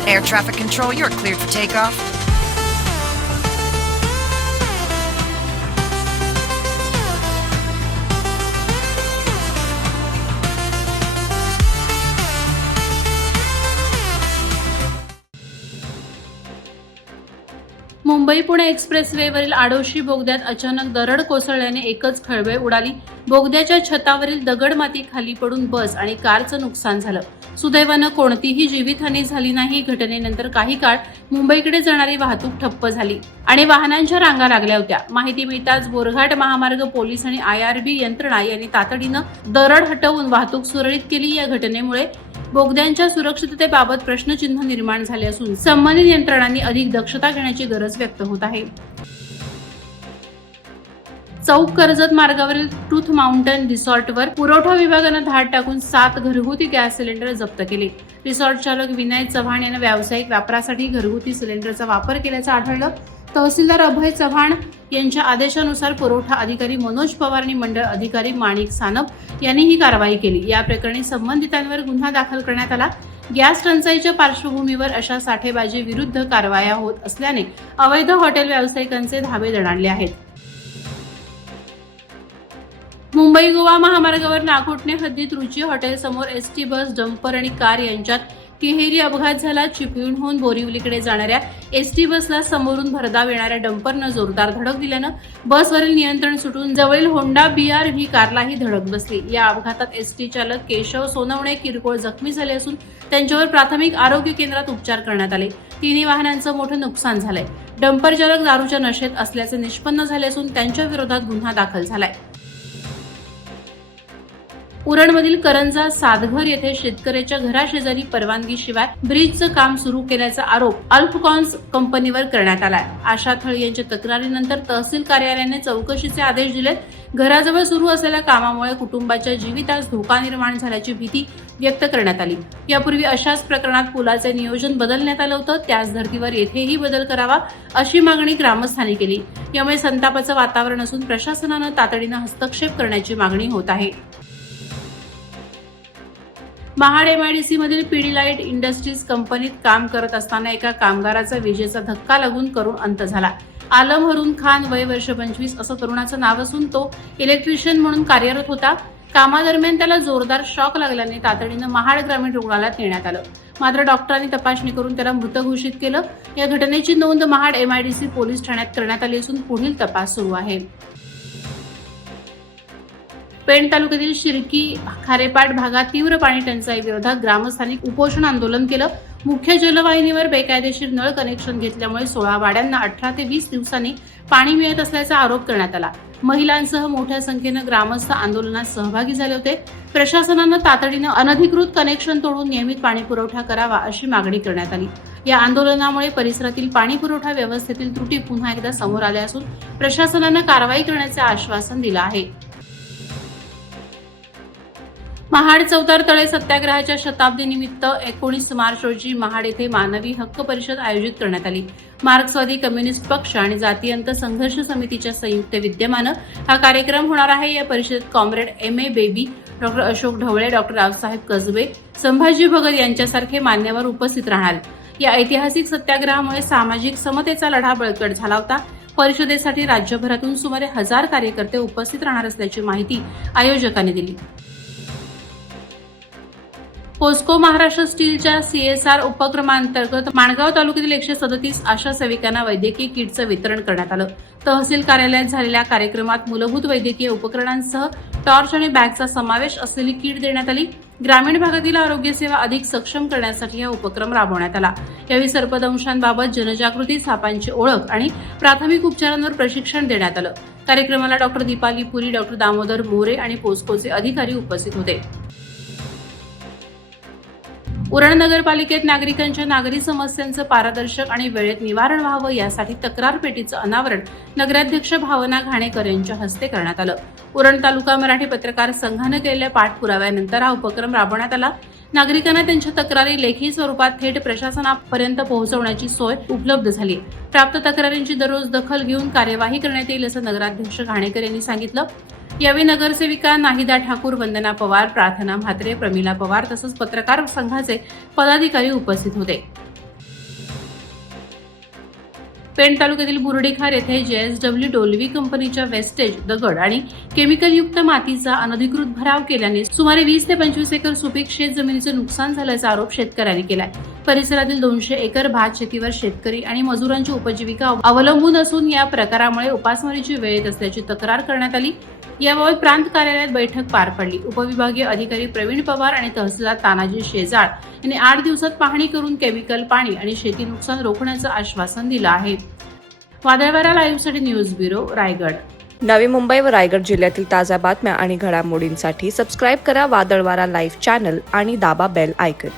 is air traffic control. You're cleared for takeoff. Mumbai Pune एक्सप्रेसवेवरील Adoshi बोगद्यात अचानक दरड कोसळल्याने एकच खळबळ उडाली. बोगद्याच्या छतावरील दगडमाती खाली पडून बस आणि कारचं नुकसान झालं. सुदैवानं कोणतीही जीवितहानी झाली नाही. घटनेनंतर काही काळ मुंबईकडे जाणारी वाहतूक ठप्प झाली आणि वाहनांच्या रांगा लागल्या होत्या. माहिती मिळताच बोरघाट महामार्ग पोलीस आणि IRB यंत्रणा यांनी तातडीनं दरड हटवून वाहतूक सुरळीत केली. या घटनेमुळे बोगद्यांच्या सुरक्षिततेबाबत प्रश्नचिन्ह निर्माण झाले असून संबंधित यंत्रणांनी अधिक दक्षता घेण्याची गरज व्यक्त होत आहे. चौक कर्जत मार्गावरील ट्रूथ माउंटन रिसॉर्टवर पुरवठा विभागानं धाड टाकून 7 घरगुती गॅस सिलेंडर जप्त केले. रिसॉर्ट चालक विनय चव्हाण यांना व्यावसायिक वापरासाठी घरगुती सिलेंडरचा वापर केल्याचं आढळलं. तहसीलदार अभय चव्हाण यांच्या आदेशानुसार पुरवठा अधिकारी मनोज पवार आणि मंडळ अधिकारी माणिक सानप यांनी ही कारवाई केली. या प्रकरणी संबंधितांवर गुन्हा दाखल करण्यात आला. गॅस टंचाईच्या पार्श्वभूमीवर अशा साठेबाजी विरुद्ध कारवाया होत असल्याने अवैध हॉटेल व्यावसायिकांचे धाबे दणाणले आहेत. मुंबई गोवा महामार्गावर नागोठणे हद्दीत रुची हॉटेल समोर ST बस, डंपर आणि कार यांच्यात तिहेरी अपघात झाला. चिपळूणहून बोरिवलीकडे जाणाऱ्या ST बसला समोरून भरधाव येणाऱ्या डंपरनं जोरदार धडक दिल्यानं बसवरील नियंत्रण सुटून जवळील होंडा BRV कारलाही धडक बसली. या अपघातात ST चालक केशव सोनवणे किरकोळ जखमी झाले असून त्यांच्यावर प्राथमिक आरोग्य केंद्रात उपचार करण्यात आले. तिन्ही वाहनांचं मोठं नुकसान झालंय. डंपर चालक दारूच्या नशेत असल्याचे निष्पन्न झाले असून त्यांच्या विरोधात गुन्हा दाखल झालाय. उरणमधील करंजा सातघर येथे शेतकऱ्याच्या घराशेजारी परवानगीशिवाय ब्रिजचं काम सुरू केल्याचा आरोप अल्फकॉन्स कंपनीवर करण्यात आलाय. आशा थळ यांच्या तक्रारीनंतर तहसील कार्यालयाने चौकशीचे आदेश दिलेत. घराजवळ सुरू असलेल्या कामामुळे कुटुंबाच्या जीवितास धोका निर्माण झाल्याची भीती व्यक्त करण्यात आली. यापूर्वी अशाच प्रकरणात पुलाचे नियोजन बदलण्यात आलं होतं. त्याच धर्तीवर येथेही बदल करावा अशी मागणी ग्रामस्थांनी केली. यामुळे संतापाचं वातावरण असून प्रशासनानं तातडीनं हस्तक्षेप करण्याची मागणी होत आहे. महाड MIDC मधील पिडीलाइट इंडस्ट्रीज कंपनीत काम करत असताना एका कामगाराचा विजेचा धक्का लागून करुण अंत झाला. आलम हरून खान वय वर्ष 25 असं तरुणाचं नाव असून तो इलेक्ट्रिशियन म्हणून कार्यरत होता. कामादरम्यान त्याला जोरदार शॉक लागल्याने तातडीनं महाड ग्रामीण रुग्णालयात नेण्यात आलं. मात्र डॉक्टरांनी तपासणी करून त्याला मृत घोषित केलं. या घटनेची नोंद महाड MIDC पोलीस ठाण्यात करण्यात आली असून पुढील तपास सुरू आहे. पेण तालुक्यातील शिर्की खारेपाट भागात तीव्र पाणी टंचाई विरोधात ग्रामस्थांनी उपोषण आंदोलन केलं. मुख्य जलवाहिनीवर बेकायदेशीर नळ कनेक्शन घेतल्यामुळे 16 वाड्यांना 18 ते 20 दिवसांनी पाणी मिळत असल्याचा आरोप करण्यात आला. महिलांसह मोठ्या संख्येनं ग्रामस्थ आंदोलनात सहभागी झाले होते. प्रशासनानं तातडीनं अनधिकृत कनेक्शन तोडून नियमित पाणी पुरवठा करावा अशी मागणी करण्यात आली. या आंदोलनामुळे परिसरातील पाणी पुरवठा व्यवस्थेतील त्रुटी पुन्हा एकदा समोर आल्या असून प्रशासनानं कारवाई करण्याचे आश्वासन दिलं आहे. महाड चौतार तळे सत्याग्रहाच्या शताब्दीनिमित्त 19 मार्च रोजी महाड येथे मानवी हक्क परिषद आयोजित करण्यात आली. मार्क्सवादी कम्युनिस्ट पक्ष आणि जातीयंत संघर्ष समितीच्या संयुक्त विद्यमानं हा कार्यक्रम होणार आहे. या परिषदेत कॉम्रेड MA बेबी, डॉ. अशोक ढवळे, डॉ. रावसाहेब कसबे, संभाजी भगत यांच्यासारखे मान्यवर उपस्थित राहणार. या ऐतिहासिक सत्याग्रहामुळे सामाजिक समतेचा लढा बळकट झाला होता. परिषदेसाठी राज्यभरातून सुमारे 1000 कार्यकर्ते उपस्थित राहणार असल्याची माहिती आयोजकांनी दिली. पोस्को महाराष्ट्र स्टीलच्या CSR उपक्रमांतर्गत माणगाव तालुक्यातील 137 आशा सेविकांना वैद्यकीय किटचं वितरण करण्यात आलं. तहसील कार्यालयात झालेल्या कार्यक्रमात मूलभूत वैद्यकीय उपकरणांसह टॉर्च आणि बॅगचा समावेश असलेली किट देण्यात आली. ग्रामीण भागातील आरोग्य सेवा अधिक सक्षम करण्यासाठी हा उपक्रम राबवण्यात आला. यावेळी सर्पदंशांबाबत जनजागृती, सापांची ओळख आणि प्राथमिक उपचारांवर प्रशिक्षण देण्यात आलं. कार्यक्रमाला डॉ. दीपाली पुरी, डॉ. दामोदर मोरे आणि पोस्कोचे अधिकारी उपस्थित होते. उरण नगरपालिकेत नागरिकांच्या नागरी समस्यांचं पारदर्शक आणि वेळेत निवारण व्हावं यासाठी तक्रार पेटीचं अनावरण नगराध्यक्ष भावना घाणेकर यांच्या हस्ते करण्यात आलं. उरण तालुका मराठी पत्रकार संघानं केलेल्या पाठपुराव्यानंतर हा उपक्रम राबवण्यात आला. नागरिकांना त्यांच्या तक्रारी लेखी स्वरूपात थेट प्रशासनापर्यंत पोहोचवण्याची सोय उपलब्ध झाली. प्राप्त तक्रारींची दररोज दखल घेऊन कार्यवाही करण्यात येईल असं नगराध्यक्ष घाणेकर यांनी सांगितलं. यावेळी नगरसेविका नाहिदा ठाकूर, वंदना पवार, प्रार्थना म्हात्रे, प्रमिला पवार तसंच पत्रकार संघाचे पदाधिकारी उपस्थित होते. पेण तालुक्यातील बुर्डीखार येथे JSW डोलवी कंपनीच्या वेस्टेज दगड आणि केमिकलयुक्त मातीचा अनधिकृत भराव केल्याने सुमारे 20 ते 25 एकर सुपीक शेत जमिनीचे नुकसान झाल्याचा आरोप शेतकऱ्यांनी केलाय. परिसरातील 200 एकर भात शेतीवर शेतकरी आणि मजुरांची उपजीविका अवलंबून असून या प्रकारामुळे उपासमारीची वेळ येत असल्याची तक्रार करण्यात आली. याबाबत प्रांत कार्यालयात बैठक पार पडली. उपविभागीय अधिकारी प्रवीण पवार आणि तहसीलदार तानाजी शेजाळ यांनी 8 दिवसात पाहणी करून केमिकल पाणी आणि शेती नुकसान रोखण्याचं आश्वासन दिलं आहे. वादळवारा लाईव्हसाठी न्यूज ब्युरो, रायगड. नवी मुंबई व रायगड जिल्ह्यातील ताज्या बातम्या आणि घडामोडींसाठी सबस्क्राईब करा वादळवारा लाईव्ह चॅनल आणि दाबा बेल आयकॉन.